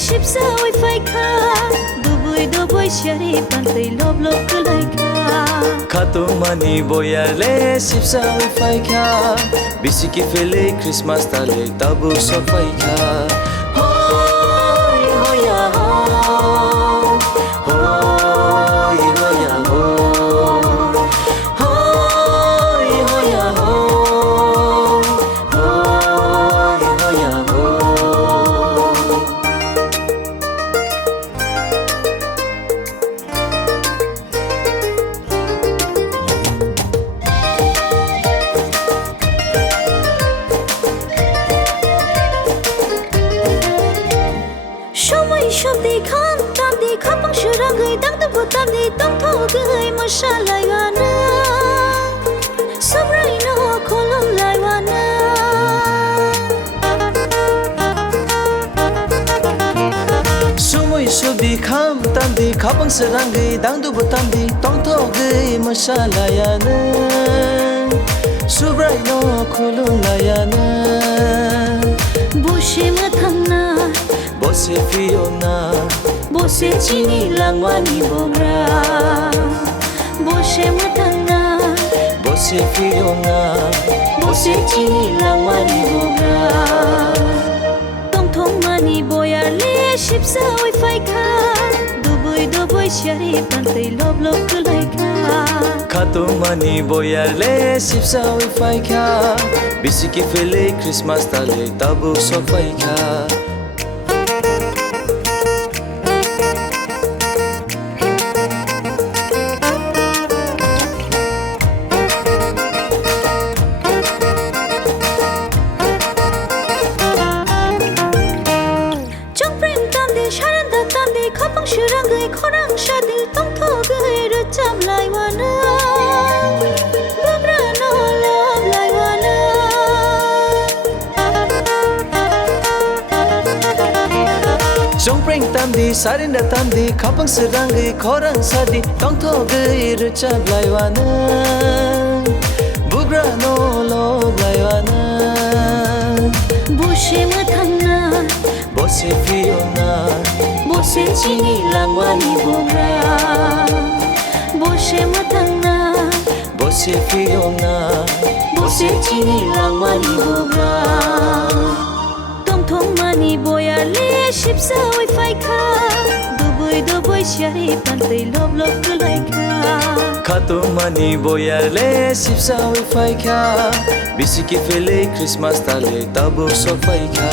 Shipsa oi fai kha dubui shari pantai lob kulai kha Khato mani boyarle shipsa oi fai kha bisiki fele Christmas tale tabu so fai kha hoy hoya ho hoy hoya ho hoy hoya ho hoy hoya ho Shop đi khám tam đi khắp bằng sự ra người đang tập vụ tam đi tông thô người mà xa lại hoa na sắp rơi nó khô lông lại hoa na shop đi khám tam đi khắp bằng sự ra người đang tập vụ tam đi tông thô người mà xa lại hoa na sắp rơi nó khô lông lại hoa na Boshe mathangna Bose Fiona Bose chini langwani bogra Boshe mathangna Bose Fiona Bose chini langwani bogra Tong thong mani boyar le shipsa oi fai kha Dubui shari pantai lob kulai kha Khato mani boyarle shipsa oi fai kha bisiki fele Christmas tale tabu so fai kha Khapang shura gai khorang shadi tong tho gai ra cham lai wana babra no love lai wana Jong pring tam di sarin da tam di khapang shura gai khorang shadi tong tho gai ra cham lai wana babra no love lai wana Boshe mathangna Bose Fiona Bose chini langwani bogra Boshe mathangna Bose Fiona Bose chini langwani bogra Tong thong mani boyar le shipsa oi fai kha Dubui shari pantai lob kulai kha Khato mani boyarle shipsa oi fai kha bisiki fele Christmas tale tabu so fai kha